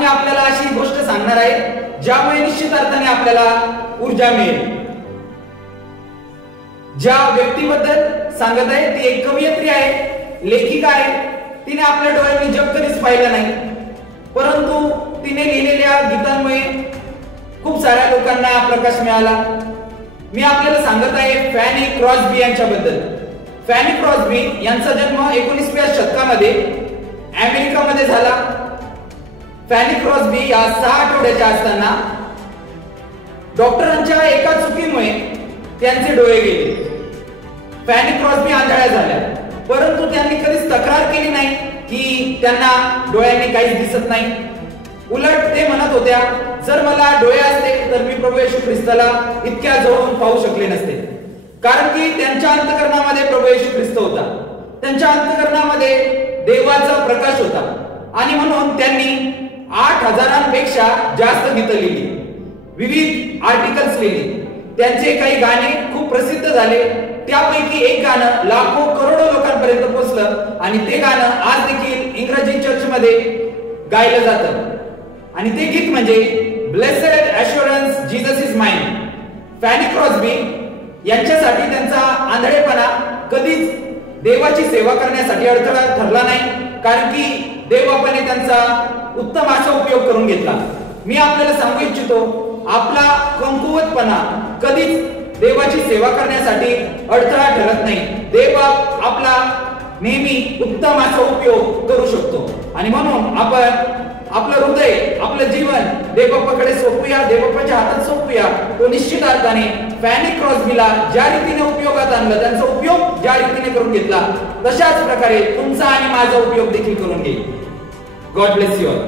मी आपल्याला अशी गोष्ट सांगणार आहे ज्यामुळे निश्चित अर्थाने आपल्याला ऊर्जा मिळेल. ज्या व्यक्तीबद्दल सांगत आहे ती एक कवयित्री आहे, लेखिका आहे. तिने आपल्या डोळ्यांनी जग कधीच पाहिलं नाही, परंतु तिने लिहिलेल्या गीतांमुळे खूप साऱ्या लोकांना प्रकाश मिळाला. मी आपल्याला सांगत आहे फॅनी क्रॉस्बी यांच्याबद्दल. फॅनी क्रॉस्बी यांचा जन्म 19व्या शतकामध्ये अमेरिकेमध्ये झाला. फॅनी क्रॉस्बी या 6 आठवड्याच्या असताना डॉक्टरांच्या एका चुकीमुळे त्यांचे डोळे गेले. फॅनी क्रॉस्बी आंधळ्या झाल्या, परंतु त्यांनी कधीच तक्रार केली नाही की त्यांना डोळ्यांनी काहीच दिसत नाही. उलट ते म्हणत होत्या, जर मला डोळे असते तर मी प्रभू येशू ख्रिस्ताला इतक्या जवळून पाहू शकले नसते. कारण की त्यांच्या अंतःकरणामध्ये प्रभू येशू ख्रिस्त होता, त्यांच्या अंतःकरणामध्ये देवाचा प्रकाश होता. आणि म्हणून त्यांनी 8000पेक्षा जास्त गीतं लिहिली, विविध आर्टिकल्स लिहिली. त्यांचे काही गाणे खूप प्रसिद्ध झाले. त्यापैकी एक गाणं लाखो करोडो लोकांपर्यंत पोहोचलं आणि ते गाणं आज देखील इंग्रजी चर्चमध्ये गायलं जातं. आणि ते गीत म्हणजे blessed assurance Jesus is mine. Funny Crosby यांच्यासाठी त्यांचा आंधळेपणा कधीच देवाची सेवा करण्यासाठी अडथळा ठरला नाही, कारण की देवबापाने त्यांचा उत्तम असा उपयोग करून घेतला. मी आपल्याला सांगू इच्छितो, आपला कमकुवतपणा कधीच देवाची सेवा करण्यासाठी अडथळा ठरत नाही. देवबाप आपला नेहमी उत्तम असा उपयोग करू शकतो. आणि म्हणून आपण आपलं हृदय, आपलं जीवन देवबापाकडे सोपूया, देवबापाच्या हातात सोपूया. तो निश्चित अर्थाने फॅनी क्रॉस्बीला ज्या रीतीने उपयोगात आणलं, त्यांचा उपयोग ज्या रीतीने करून घेतला, तशाच प्रकारे तुमचा आणि माझा उपयोग देखील करून घेईल. God bless you all.